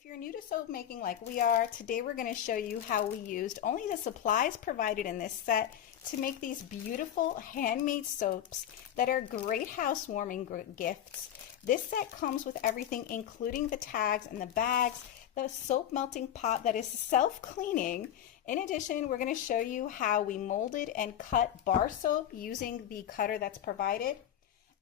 If you're new to soap making like we are, today we're going to show you how we used only the supplies provided in this set to make these beautiful handmade soaps that are great housewarming gifts. This set comes with everything, including the tags and the bags, the soap melting pot that is self-cleaning. In addition, we're going to show you how we molded and cut bar soap using the cutter that's provided.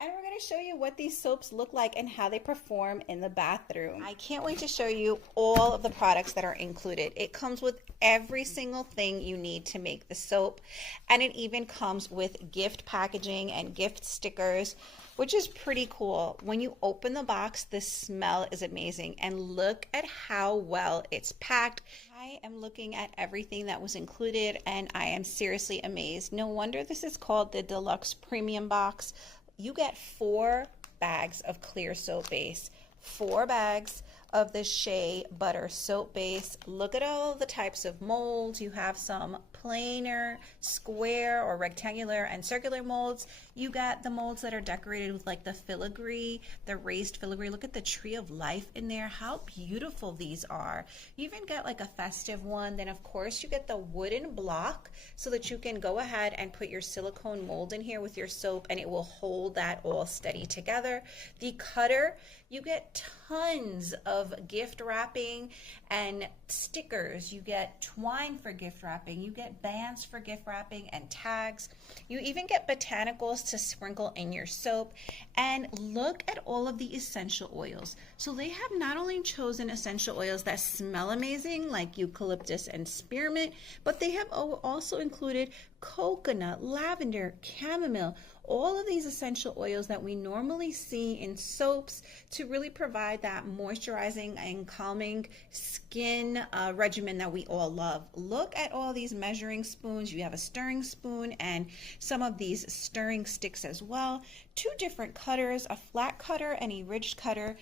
And we're going to show you what these soaps look like and how they perform in the bathroom. I can't wait to show you all of the products that are included. It comes with every single thing you need to make the soap, and it even comes with gift packaging and gift stickers, which is pretty cool. When you open the box, the smell is amazing, and look at how well it's packed. I am looking at everything that was included, and I am seriously amazed. No wonder this is called the deluxe premium box. You get 4 bags of clear soap base, 4 bags of the shea butter soap base. Look at all the types of molds. You have some plainer, square or rectangular and circular molds. You got the molds that are decorated with like the filigree, the raised filigree. Look at the tree of life in there. How beautiful these are. You even get like a festive one. Then of course you get the wooden block so that you can go ahead and put your silicone mold in here with your soap and it will hold that all steady together. The cutter, you get tons of gift wrapping and stickers. You get twine for gift wrapping. You get bands for gift wrapping and tags. You even get botanicals to sprinkle in your soap. And look at all of the essential oils. So they have not only chosen essential oils that smell amazing like eucalyptus and spearmint, but they have also included coconut, lavender, chamomile, all of these essential oils that we normally see in soaps to really provide that moisturizing and calming skin regimen that we all love. Look at all these measuring spoons. You have a stirring spoon and some of these stirring sticks as well. 2 different cutters, a flat cutter and a ridged cutter.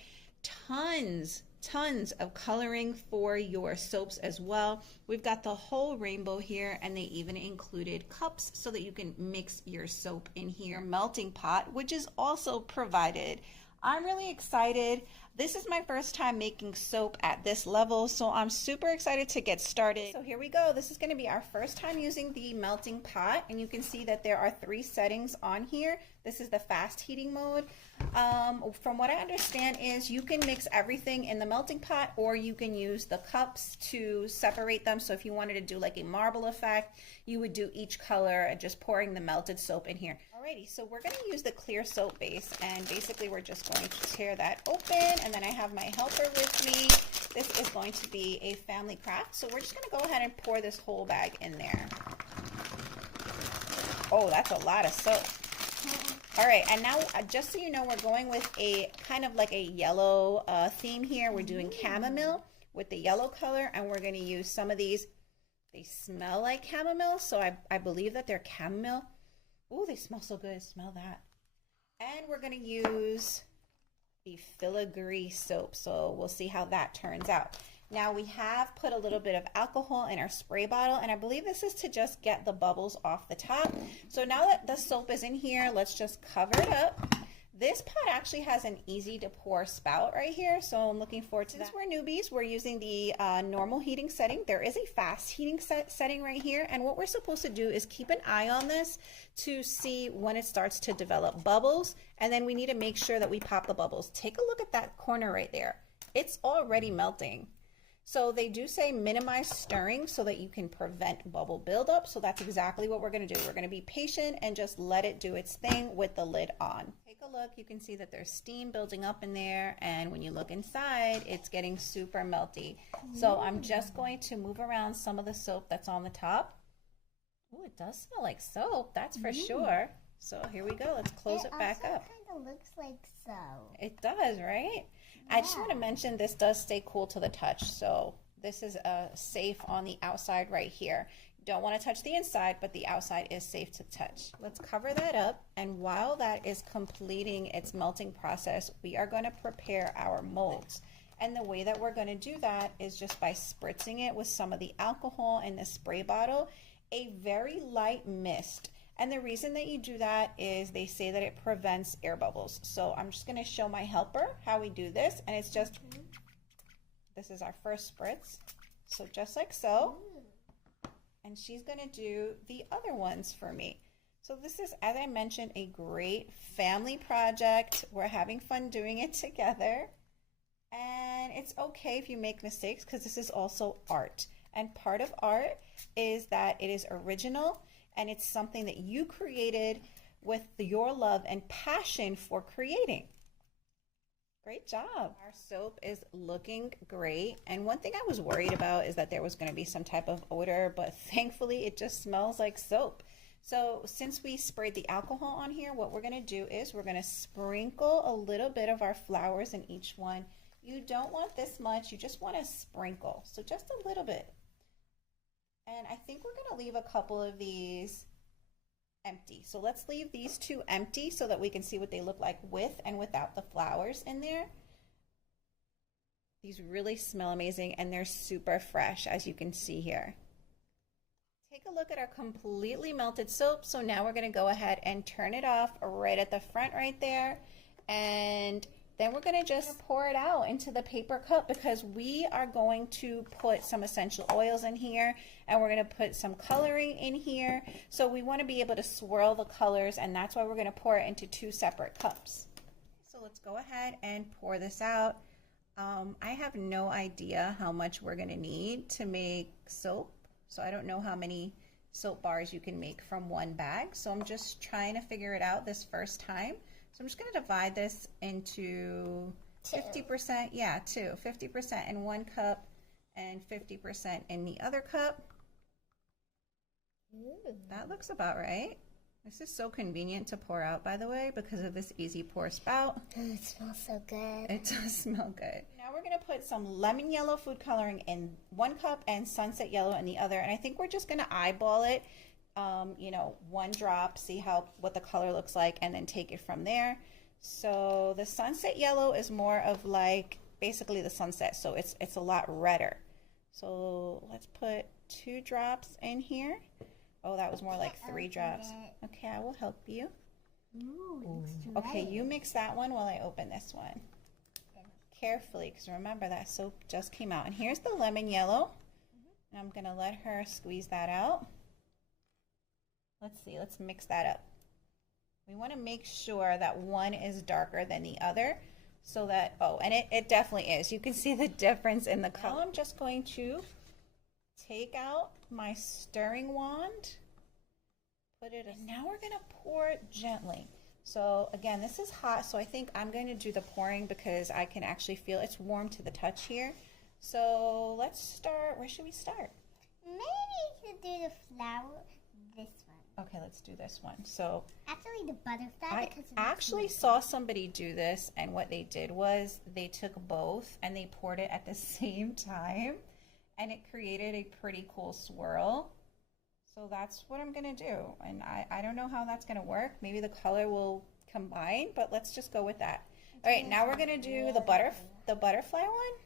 Tons of coloring for your soaps as well. We've got the whole rainbow here, and they even included cups so that you can mix your soap in here. Melting pot, which is also provided. I'm really excited. This is my first time making soap at this level, so I'm super excited to get started. So here we go. This is going to be our first time using the melting pot, and you can see that there are 3 settings on here. This is the fast heating mode. From what I understand is you can mix everything in the melting pot, or you can use the cups to separate them. So if you wanted to do like a marble effect, you would do each color and just pouring the melted soap in here. Alrighty, so we're going to use the clear soap base, and basically we're just going to tear that open, and then I have my helper with me. This is going to be a family craft, so we're just going to go ahead and pour this whole bag in there. Oh, that's a lot of soap. All right, and now just so you know, we're going with a kind of like a yellow theme here. We're doing chamomile with the yellow color, and we're going to use some of these. They smell like chamomile, so I believe that they're chamomile. Oh, they smell so good. Smell that. And we're going to use the filigree soap, so we'll see how that turns out. Now we have put a little bit of alcohol in our spray bottle, and I believe this is to just get the bubbles off the top. So now that the soap is in here, let's just cover it up. This pot actually has an easy to pour spout right here, so I'm looking forward to that. Since we're newbies, we're using the normal heating setting. There is a fast heating setting right here, and what we're supposed to do is keep an eye on this to see when it starts to develop bubbles, and then we need to make sure that we pop the bubbles. Take a look at that corner right there. It's already melting. So they do say minimize stirring so that you can prevent bubble buildup. So that's exactly what we're going to do. We're going to be patient and just let it do its thing with the lid on. Take a look. You can see that there's steam building up in there. And when you look inside, it's getting super melty. So I'm just going to move around some of the soap that's on the top. Oh, it does smell like soap. That's for sure. So here we go. Let's close it back up. It kind of looks like soap. It does, right? I just want to mention this does stay cool to the touch, so this is safe on the outside right here. You don't want to touch the inside, but the outside is safe to touch. Let's cover that up, and while that is completing its melting process, we are going to prepare our molds. And the way that we're going to do that is just by spritzing it with some of the alcohol in the spray bottle, a very light mist. And the reason that you do that is they say that it prevents air bubbles. So I'm just going to show my helper how we do this, and it's just This is our first spritz. So just like so. And she's going to do the other ones for me. So this is, as I mentioned, a great family project. We're having fun doing it together. And it's okay if you make mistakes because this is also art. And part of art is that it is original and it's something that you created with your love and passion for creating. Great job. Our soap is looking great. And one thing I was worried about is that there was going to be some type of odor, but thankfully it just smells like soap. So since we sprayed the alcohol on here, what we're going to do is we're going to sprinkle a little bit of our flowers in each one. You don't want this much, you just want to sprinkle. So just a little bit. And I think we're going to leave a couple of these empty. So let's leave these two empty so that we can see what they look like with and without the flowers in there. These really smell amazing and they're super fresh, as you can see here. Take a look at our completely melted soap. So now we're going to go ahead and turn it off right at the front right there. And then we're going to just pour it out into the paper cup because we are going to put some essential oils in here and we're going to put some coloring in here. So we want to be able to swirl the colors, and that's why we're going to pour it into two separate cups. So let's go ahead and pour this out. I have no idea how much we're going to need to make soap. So I don't know how many soap bars you can make from one bag. So I'm just trying to figure it out this first time. So I'm just going to divide this into 50%, yeah, 50% in one cup and 50% in the other cup. Ooh. That looks about right. This is so convenient to pour out, by the way, because of this easy pour spout. Oh, it smells so good. It does smell good. Now we're going to put some lemon yellow food coloring in one cup and sunset yellow in the other. And I think we're just going to eyeball it. You know, one drop, see what the color looks like, and then take it from there. So the sunset yellow is more of like basically the sunset, so it's a lot redder. So let's put 2 drops in here. Oh, that was more like 3 drops. Okay, I will help you. Ooh, okay, you mix that one while I open this one. Carefully, because remember that soap just came out. And here's the lemon yellow. And I'm gonna let her squeeze that out. Let's see, let's mix that up. We want to make sure that one is darker than the other so that, oh, and it definitely is. You can see the difference in the color. Now I'm just going to take out my stirring wand, put it, and now we're going to pour it gently. So again, this is hot, so I think I'm going to do the pouring because I can actually feel it's warm to the touch here. So let's start, where should we start? Maybe you could do the flower, this one. Okay, let's do this one. So actually the butterfly, I actually saw somebody do this, and what they did was they took both and they poured it at the same time, and it created a pretty cool swirl. So that's what I'm gonna do, and I don't know how that's gonna work. Maybe the color will combine, but let's just go with that. All right, now we're gonna do the butterfly one.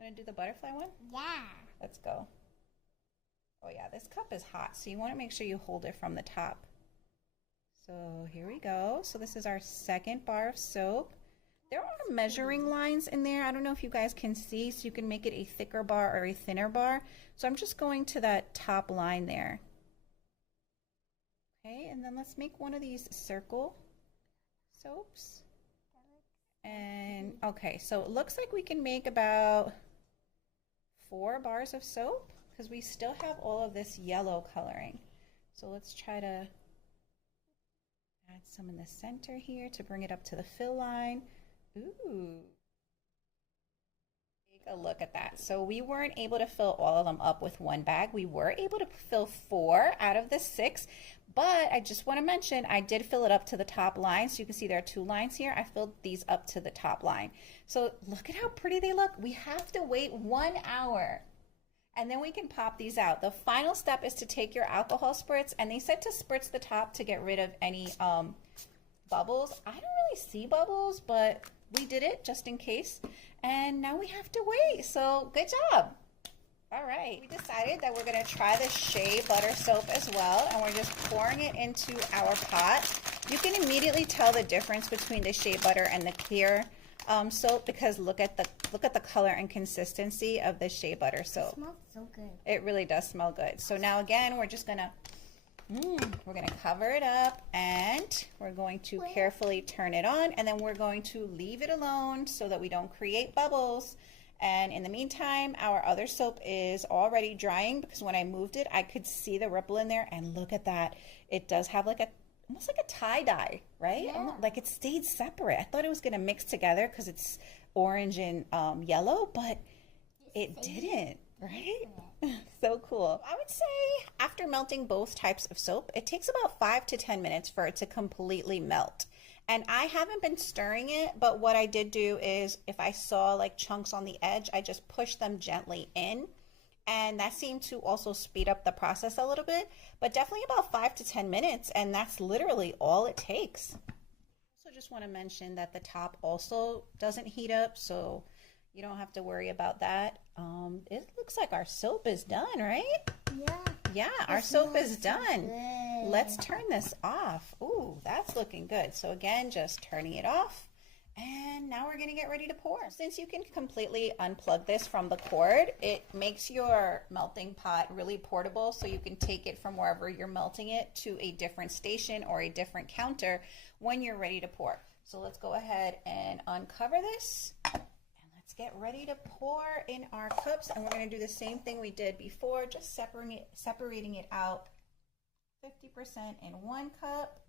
Gonna do the butterfly one? Yeah. Let's go. Oh yeah, this cup is hot, so you want to make sure you hold it from the top. So here we go. So this is our second bar of soap. There are measuring lines in there. I don't know if you guys can see, so you can make it a thicker bar or a thinner bar. So I'm just going to that top line there. Okay, and then let's make one of these circle soaps. And okay, so it looks like we can make about 4 bars of soap, because we still have all of this yellow coloring. So let's try to add some in the center here to bring it up to the fill line. Ooh. Take a look at that. So we weren't able to fill all of them up with one bag. We were able to fill 4 out of the 6, but I just want to mention I did fill it up to the top line. So you can see there are 2 lines here. I filled these up to the top line. So look at how pretty they look. We have to wait 1 hour. And then we can pop these out. The final step is to take your alcohol spritz, and they said to spritz the top to get rid of any bubbles. I don't really see bubbles, but we did it just in case. And now we have to wait, so good job. All right, we decided that we're gonna try the shea butter soap as well, and we're just pouring it into our pot. You can immediately tell the difference between the shea butter and the clear soap because look at the color and consistency of the shea butter soap. It smells so good. It really does smell good. So now again, we're just gonna cover it up and we're going to carefully turn it on, and then we're going to leave it alone so that we don't create bubbles. And in the meantime, our other soap is already drying because when I moved it, I could see the ripple in there, and look at that. It does have like almost like a tie-dye, right? Yeah. Like it stayed separate. I thought it was gonna mix together because it's orange and yellow, but it didn't, right? So cool. I would say after melting both types of soap, it takes about 5 to 10 minutes for it to completely melt. And I haven't been stirring it, but what I did do is if I saw like chunks on the edge, I just pushed them gently in. And that seemed to also speed up the process a little bit, but definitely about 5 to 10 minutes. And that's literally all it takes. Also just want to mention that the top also doesn't heat up, so you don't have to worry about that. It looks like our soap is done, right? Yeah. Yeah, our soap is done. Let's turn this off. Ooh, that's looking good. So again, just turning it off. And now we're gonna get ready to pour. Since you can completely unplug this from the cord, it makes your melting pot really portable, so you can take it from wherever you're melting it to a different station or a different counter when you're ready to pour. So let's go ahead and uncover this. Let's get ready to pour in our cups, and we're going to do the same thing we did before, just separating it out 50% in one cup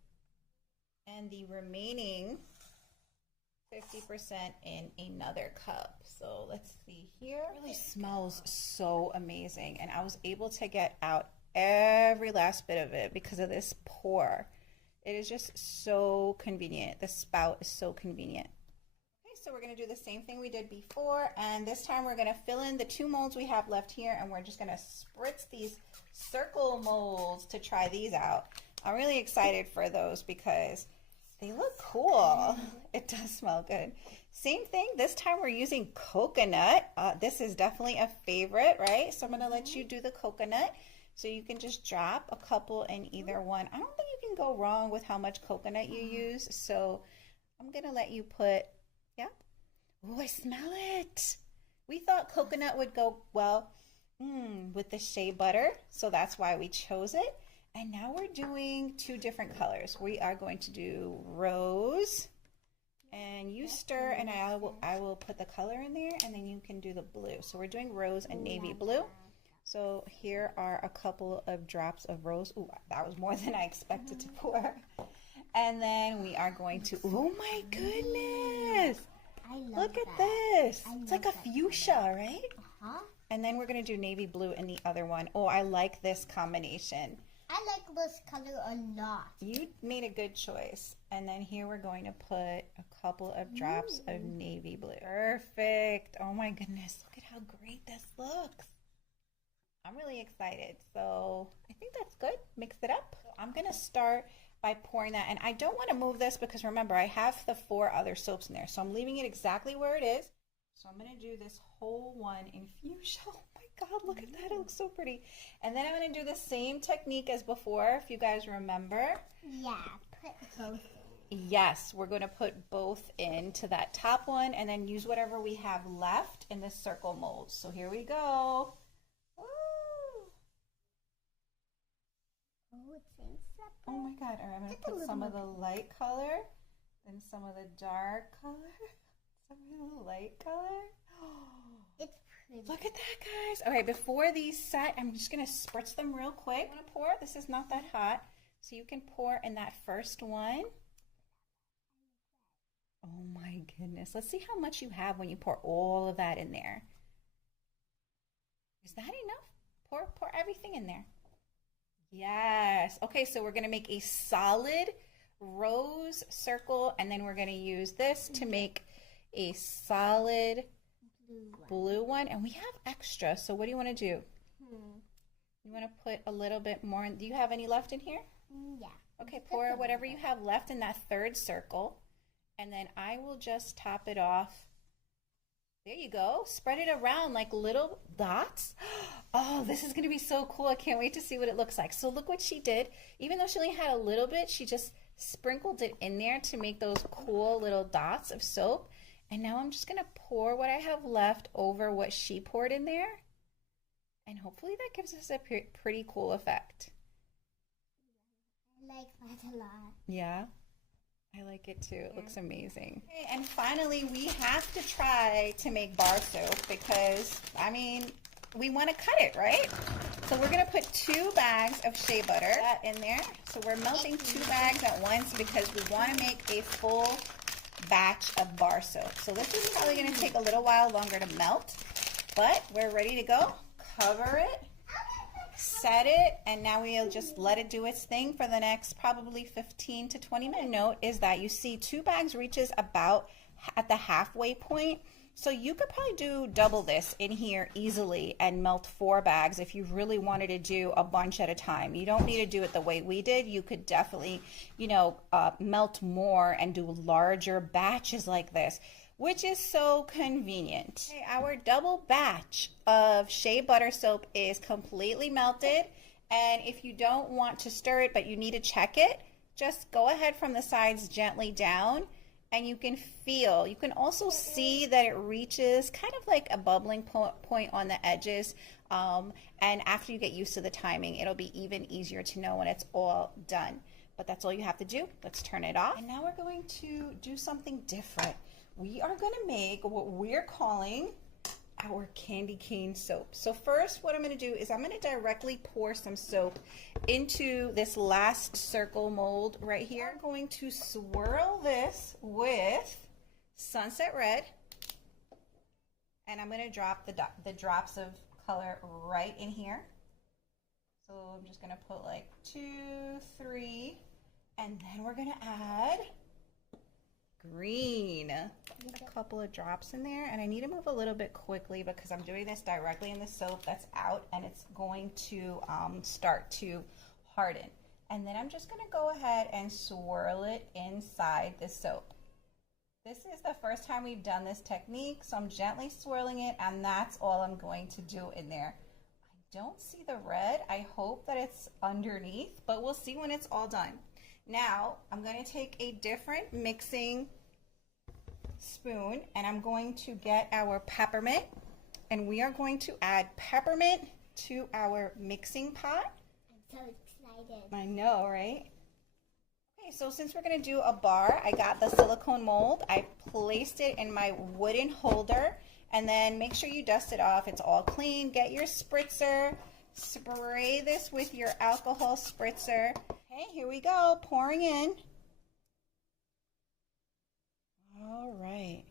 and the remaining 50% in another cup. So let's see here. It really smells so amazing, and I was able to get out every last bit of it because of this pour. It is just so convenient. The spout is so convenient. So we're going to do the same thing we did before, and this time we're going to fill in the 2 molds we have left here, and we're just going to spritz these circle molds to try these out. I'm really excited for those because they look cool. It does smell good. Same thing, this time we're using coconut. This is definitely a favorite, right? So I'm going to let you do the coconut. So you can just drop a couple in either one. I don't think you can go wrong with how much coconut you use, so I'm going to let you put. Yeah. Oh, I smell it. We thought coconut would go well with the shea butter, so that's why we chose it. And now we're doing 2 different colors. We are going to do rose, and you stir, and I will put the color in there, and then you can do the blue. So we're doing rose and navy blue. So here are a couple of drops of rose. Ooh, that was more than I expected to pour. And then we are going to, oh my goodness. Look at this. It's like a fuchsia, right? Uh-huh. And then we're going to do navy blue in the other one. Oh, I like this combination. I like this color a lot. You made a good choice. And then here we're going to put a couple of drops of navy blue. Perfect. Oh my goodness. Look at how great this looks. I'm really excited. So I think that's good. Mix it up. So I'm going to start by pouring that, and I don't want to move this because remember I have the 4 other soaps in there, so I'm leaving it exactly where it is. So I'm going to do this whole one in fuchsia. Oh my god, look at that, it looks so pretty. And then I'm going to do the same technique as before, if you guys remember. Yeah, put both. Yes, we're going to put both into that top one and then use whatever we have left in the circle mold. So here we go. Woo! Oh, it's in separate. Oh my god, all right, I'm going to put some of the light color, then some of the dark color, some of the light color. It's pretty. Look at that, guys. All right, before these set, I'm just going to spritz them real quick. I'm going to pour. This is not that hot, so you can pour in that first one. Oh my goodness. Let's see how much you have when you pour all of that in there. Is that enough? Pour everything in there. Yes. Okay, so we're going to make a solid rose circle, and then we're going to use this to make a solid blue one. And we have extra, so what do you want to do? You want to put a little bit more in. Do you have any left in here? Yeah. Okay, pour whatever you have left in that third circle, and then I will just top it off. There you go. Spread it around like little dots. Oh, this is going to be so cool. I can't wait to see what it looks like. So look what she did. Even though she only had a little bit, she just sprinkled it in there to make those cool little dots of soap. And now I'm just gonna pour what I have left over what she poured in there. And hopefully that gives us a pretty cool effect. I like that a lot. Yeah, I like it too. It looks amazing. Okay, and finally, we have to try to make bar soap because, I mean, we want to cut it, right? So we're going to put 2 bags of shea butter in there. So we're melting 2 bags at once because we want to make a full batch of bar soap. So this is probably going to take a little while longer to melt, but we're ready to go. Cover it, set it, and now we'll just let it do its thing for the next probably 15 to 20 minutes. Note is that you see 2 bags reaches about at the halfway point. So you could probably do double this in here easily and melt 4 bags if you really wanted to do a bunch at a time. You don't need to do it the way we did. You could definitely, melt more and do larger batches like this, which is so convenient. Okay, our double batch of shea butter soap is completely melted. And if you don't want to stir it, but you need to check it, just go ahead from the sides gently down. And you can feel, you can also see that it reaches kind of like a bubbling point on the edges. And after you get used to the timing, it'll be even easier to know when it's all done. But that's all you have to do. Let's turn it off. And now we're going to do something different. We are going to make what we're calling our candy cane soap. So first, what I'm going to do is I'm going to directly pour some soap into this last circle mold right here. I'm going to swirl this with Sunset Red, and I'm going to drop the drops of color right in here. So I'm just going to put like 2, 3, and then we're going to add green. A couple of drops in there, and I need to move a little bit quickly because I'm doing this directly in the soap that's out, and it's going to start to harden. And then I'm just going to go ahead and swirl it inside the soap. This is the first time we've done this technique, so I'm gently swirling it, and that's all I'm going to do in there. I don't see the red. I hope that it's underneath, but we'll see when it's all done. Now I'm going to take a different mixing spoon, and I'm going to get our peppermint, and we are going to add peppermint to our mixing pot. I'm so excited. I know, right? Okay, so since we're going to do a bar, I got the silicone mold. I placed it in my wooden holder, and then make sure you dust it off. It's all clean. Get your spritzer. Spray this with your alcohol spritzer. Okay, here we go. Pouring in. All right.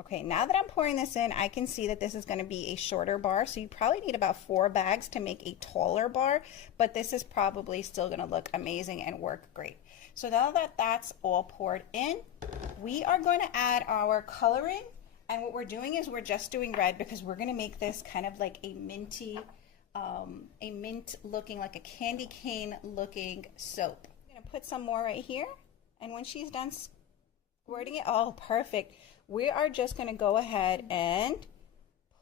Okay, now that I'm pouring this in, I can see that this is going to be a shorter bar, so you probably need about 4 bags to make a taller bar, but this is probably still going to look amazing and work great. So now that that's all poured in, we are going to add our coloring, and what we're doing is we're just doing red because we're going to make this kind of like a minty, a mint looking, like a candy cane looking soap. I'm going to put some more right here, and when she's done squirting it, oh perfect, we are just going to go ahead and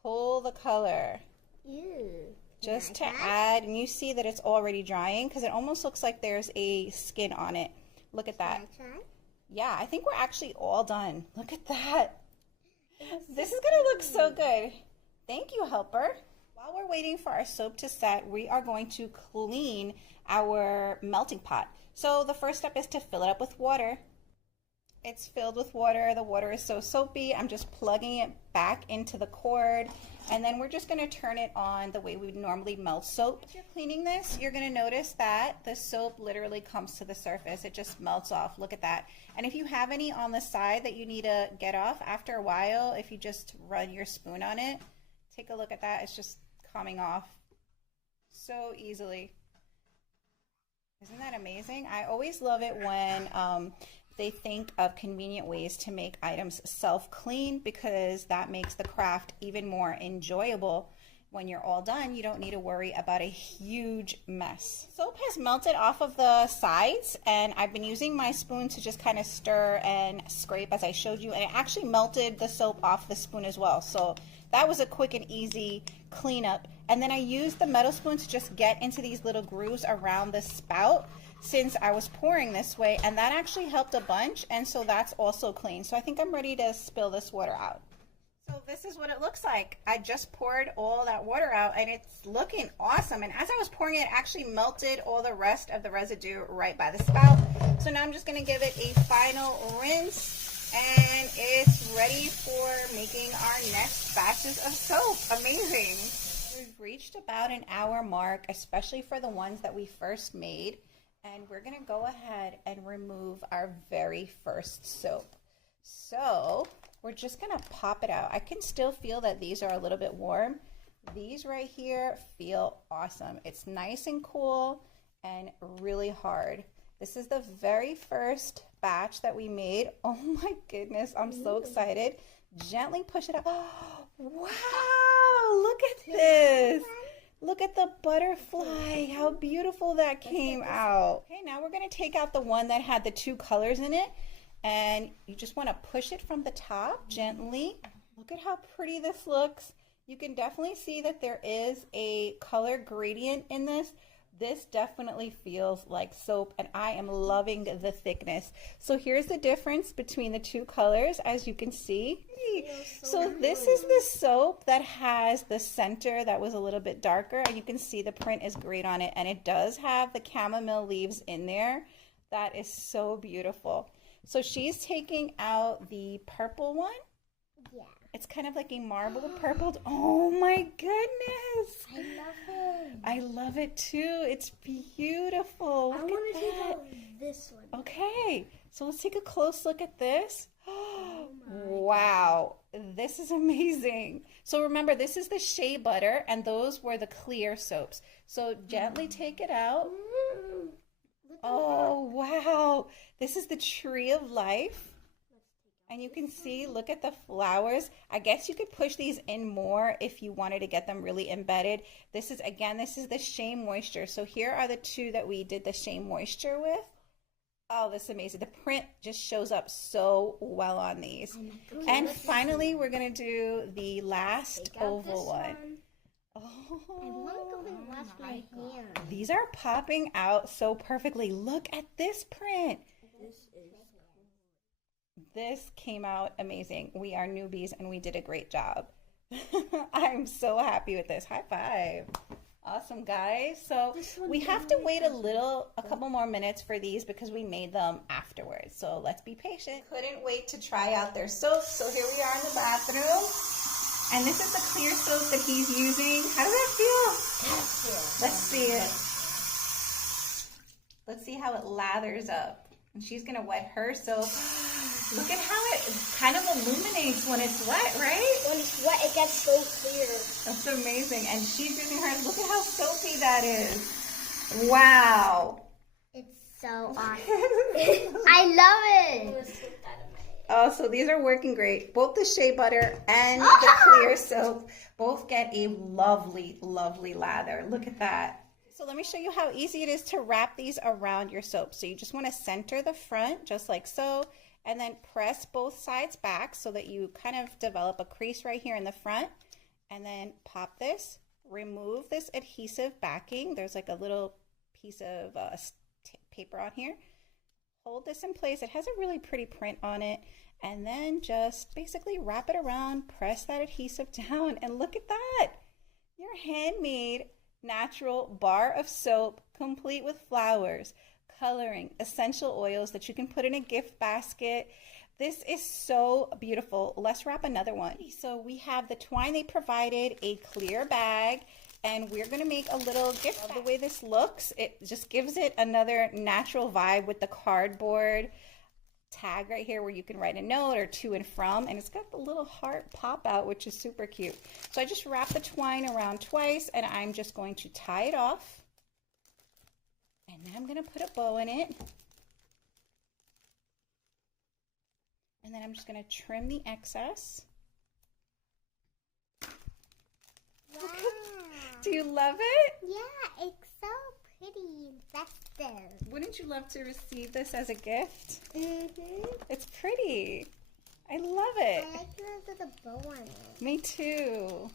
pull the color. Ew. Just to add, and you see that it's already drying because it almost looks like there's a skin on it. Look at that. Can I try? Yeah, I think we're actually all done. Look at that. This is going to look so good. Thank you, helper. While we're waiting for our soap to set, we are going to clean our melting pot. So the first step is to fill it up with water. It's filled with water. The water is so soapy. I'm just plugging it back into the cord, and then we're just going to turn it on the way we would normally melt soap. If you're cleaning this, you're going to notice that the soap literally comes to the surface. It just melts off. Look at that. And if you have any on the side that you need to get off after a while, if you just run your spoon on it, take a look at that. It's just coming off so easily. Isn't that amazing? I always love it when they think of convenient ways to make items self-clean, because that makes the craft even more enjoyable. When you're all done, you don't need to worry about a huge mess. Soap has melted off of the sides, and I've been using my spoon to just kind of stir and scrape as I showed you, and it actually melted the soap off the spoon as well. So that was a quick and easy cleanup. And then I used the metal spoon to just get into these little grooves around the spout since I was pouring this way, and that actually helped a bunch, and so that's also clean. So I think I'm ready to spill this water out. So this is what it looks like. I just poured all that water out and it's looking awesome. And as I was pouring it, it actually melted all the rest of the residue right by the spout. So now I'm just gonna give it a final rinse and it's ready for making our next batches of soap. Amazing. We've reached about an hour mark, especially for the ones that we first made. And we're gonna go ahead and remove our very first soap. So we're just gonna pop it out. I can still feel that these are a little bit warm. These right here feel awesome. It's nice and cool and really hard. This is the very first batch that we made. Oh my goodness, I'm so excited. Gently push it out. Oh, wow, look at this. Look at the butterfly, how beautiful that came out. Okay, now we're gonna take out the one that had the two colors in it, and you just wanna push it from the top gently. Look at how pretty this looks. You can definitely see that there is a color gradient in this. This definitely feels like soap, and I am loving the thickness. So here's the difference between the two colors, as you can see. So this is the soap that has the center that was a little bit darker, and you can see the print is great on it, and it does have the chamomile leaves in there. That is so beautiful. So she's taking out the purple one. Yeah. It's kind of like a marble purple. Oh my goodness. I love it. I love it too. It's beautiful. I want to take out this one. Okay, so let's take a close look at this. Oh, wow, this is amazing. So remember, this is the shea butter, and those were the clear soaps. So gently take it out. Oh, wow. This is the tree of life. And you can see, look at the flowers. I guess you could push these in more if you wanted to get them really embedded. This is, again, this is the Shea Moisture. So here are the two that we did the Shea Moisture with. Oh, this is amazing. The print just shows up so well on these. And finally, we're going to do the last oval one. I want to go and wash my hands. These are popping out so perfectly. Look at this print. This came out amazing. We are newbies and we did a great job. I'm so happy with this. High five. Awesome, guys. So we have to wait a couple more minutes for these because we made them afterwards. So let's be patient. Couldn't wait to try out their soap. So here we are in the bathroom. And this is the clear soap that he's using. How does that feel? Let's see it. Let's see how it lathers up. And she's going to wet her soap. Look at how it kind of illuminates when it's wet, right? When it's wet, it gets so clear. That's amazing. And she's using hers. Look at how soapy that is. Wow. It's so awesome. I love it. Oh, so these are working great. Both the shea butter and the clear soap both get a lovely, lovely lather. Look at that. So let me show you how easy it is to wrap these around your soap. So you just want to center the front just like so. And then press both sides back so that you kind of develop a crease right here in the front. And then pop this, remove this adhesive backing. There's like a little piece of paper on here. Hold this in place. It has a really pretty print on it. And then just basically wrap it around, press that adhesive down, and look at that. Your handmade natural bar of soap, complete with flowers, coloring, essential oils that you can put in a gift basket. This is so beautiful. Let's wrap another one. So we have the twine. They provided a clear bag, and we're going to make a little gift bag. The way this looks, it just gives it another natural vibe with the cardboard tag right here where you can write a note or to and from, and it's got the little heart pop out, which is super cute. So I just wrap the twine around twice, and I'm just going to tie it off. And then I'm going to put a bow in it. And then I'm just going to trim the excess. Wow. Do you love it? Yeah, it's so pretty and festive. Wouldn't you love to receive this as a gift? Mm-hmm. It's pretty. I love it. I like the bow on it. Me too.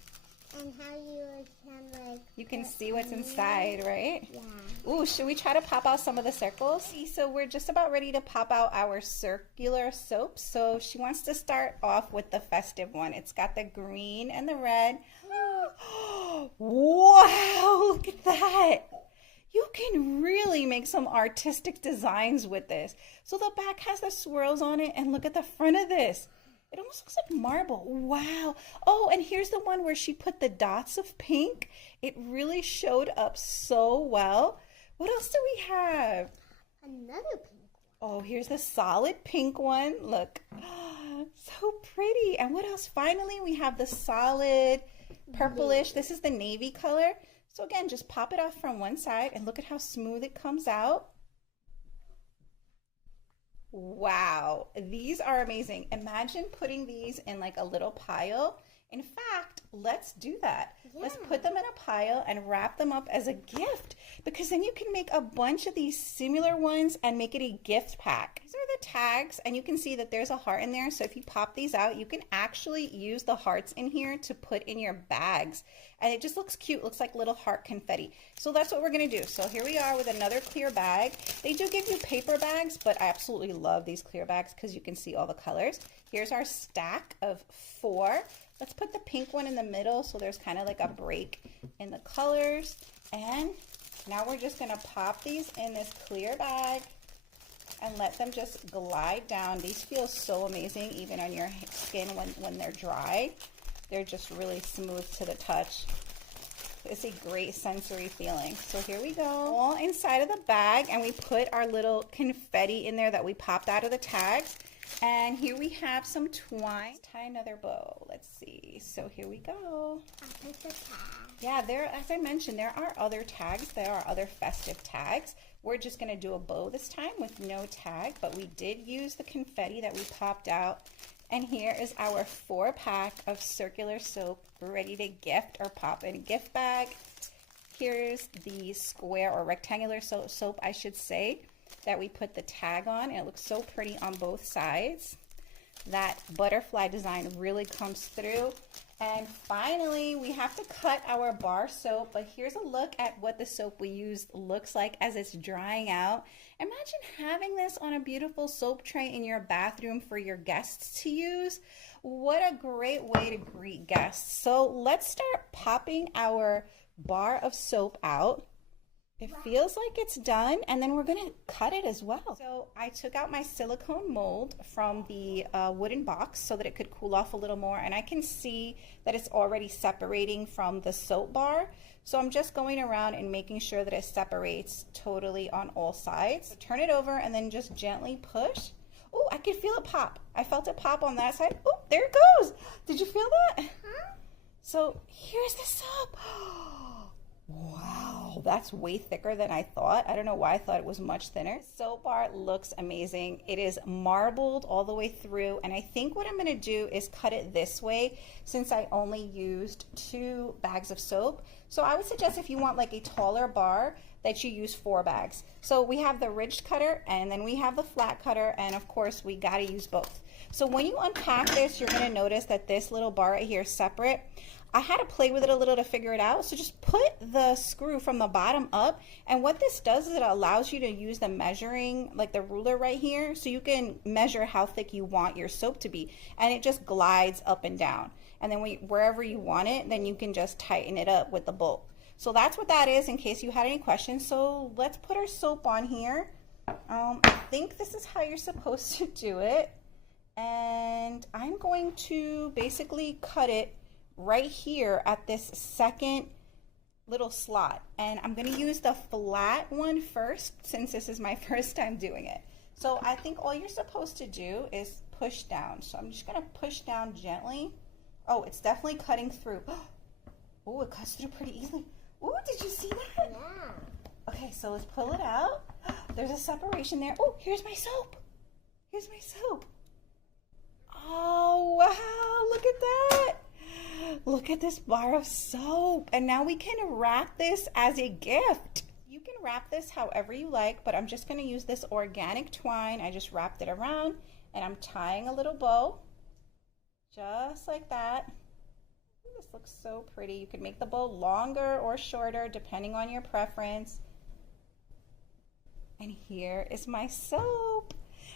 And how you can like... You can see what's inside, right? Yeah. Ooh, should we try to pop out some of the circles? So we're just about ready to pop out our circular soap. So she wants to start off with the festive one. It's got the green and the red. Wow, look at that. You can really make some artistic designs with this. So the back has the swirls on it, and look at the front of this. It almost looks like marble. Wow. Oh, and here's the one where she put the dots of pink. It really showed up so well. What else do we have? Another pink one. Oh, here's the solid pink one. Look. So pretty. And what else? Finally, we have the solid purplish. This is the navy color. So again, just pop it off from one side and look at how smooth it comes out. Wow, these are amazing. Imagine putting these in like a little pile. In fact, let's do that. Yeah. Let's put them in a pile and wrap them up as a gift, because then you can make a bunch of these similar ones and make it a gift pack. These are the tags, and you can see that there's a heart in there. So if you pop these out, you can actually use the hearts in here to put in your bags. And it just looks cute, looks like little heart confetti. So that's what we're gonna do. So here we are with another clear bag. They do give you paper bags, but I absolutely love these clear bags because you can see all the colors. Here's our stack of 4. Let's put the pink one in the middle so there's kind of like a break in the colors. And now we're just gonna pop these in this clear bag and let them just glide down. These feel so amazing even on your skin when they're dry. They're just really smooth to the touch. It's a great sensory feeling. So here we go, all inside of the bag, and we put our little confetti in there that we popped out of the tags. And here we have some twine. Let's tie another bow. Let's see. So here we go. Yeah, as I mentioned, there are other tags. There are other festive tags. We're just going to do a bow this time with no tag, but we did use the confetti that we popped out. And here is our 4-pack of circular soap ready to gift or pop in a gift bag. Here's the square or rectangular soap, I should say, that we put the tag on, and it looks so pretty on both sides. That butterfly design really comes through. And finally, we have to cut our bar soap, but here's a look at what the soap we used looks like as it's drying out. Imagine having this on a beautiful soap tray in your bathroom for your guests to use. What a great way to greet guests. So let's start popping our bar of soap out. It feels like it's done, and then we're gonna cut it as well. So I took out my silicone mold from the wooden box so that it could cool off a little more, and I can see that it's already separating from the soap bar. So I'm just going around and making sure that it separates totally on all sides. So turn it over and then just gently push. Oh, I could feel it pop. I felt it pop on that side. Oh, there it goes. Did you feel that? Huh? So here's the soap. Wow, that's way thicker than I thought. I don't know why I thought it was much thinner. Soap bar looks amazing. It is marbled all the way through, and I think what I'm gonna do is cut it this way since I only used 2 bags of soap. So I would suggest if you want like a taller bar that you use 4 bags. So we have the ridged cutter, and then we have the flat cutter, and of course we gotta use both. So when you unpack this, you're gonna notice that this little bar right here is separate. I had to play with it a little to figure it out. So just put the screw from the bottom up. And what this does is it allows you to use the measuring, like the ruler right here, so you can measure how thick you want your soap to be. And it just glides up and down. And then wherever you want it, then you can just tighten it up with the bolt. So that's what that is in case you had any questions. So let's put our soap on here. I think this is how you're supposed to do it. And I'm going to basically cut it right here at this second little slot, and I'm going to use the flat one first since this is my first time doing it. So I think all you're supposed to do is push down. So I'm just going to push down gently. Oh, it's definitely cutting through. Oh, it cuts through pretty easily. Oh, did you see that? Yeah. Okay, so let's pull it out. There's a separation there. Oh, here's my soap. Here's my soap. Oh, wow, look at that. Look at this bar of soap, and now we can wrap this as a gift. You can wrap this however you like, but I'm just going to use this organic twine. I just wrapped it around, and I'm tying a little bow, just like that. This looks so pretty. You can make the bow longer or shorter depending on your preference. And here is my soap.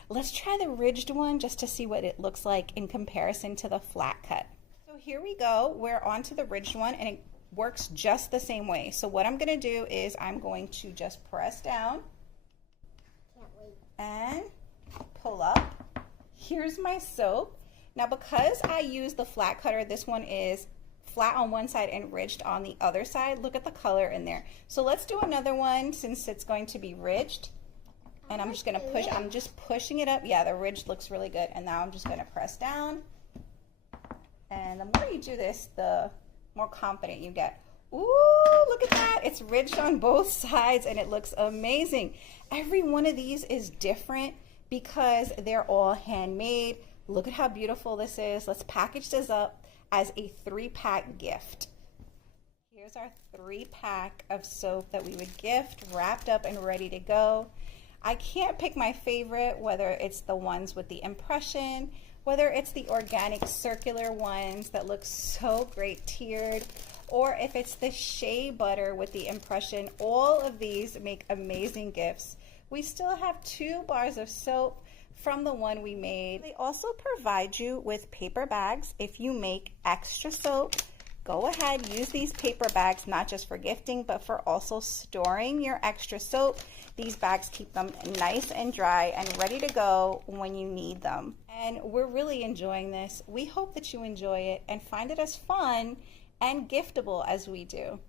Let's try the ridged one just to see what it looks like in comparison to the flat cut. So here we go. We're on to the ridged one, and it works just the same way. So what I'm going to do is I'm going to just press down and pull up. Here's my soap. Now because I use the flat cutter, this one is flat on one side and ridged on the other side. Look at the color in there. So let's do another one since it's going to be ridged. And I'm just going to push, I'm just pushing it up. Yeah, the ridge looks really good. And now I'm just going to press down. And the more you do this, the more confident you get. Ooh, look at that. It's ridged on both sides and it looks amazing. Every one of these is different because they're all handmade. Look at how beautiful this is. Let's package this up as a 3-pack gift. Here's our 3-pack of soap that we would gift, wrapped up and ready to go. I can't pick my favorite, whether it's the ones with the impression, whether it's the organic circular ones that look so great tiered, or if it's the shea butter with the impression. All of these make amazing gifts. We still have 2 bars of soap from the one we made. They also provide you with paper bags. If you make extra soap, go ahead, use these paper bags, not just for gifting, but for also storing your extra soap. These bags keep them nice and dry and ready to go when you need them. And we're really enjoying this. We hope that you enjoy it and find it as fun and giftable as we do.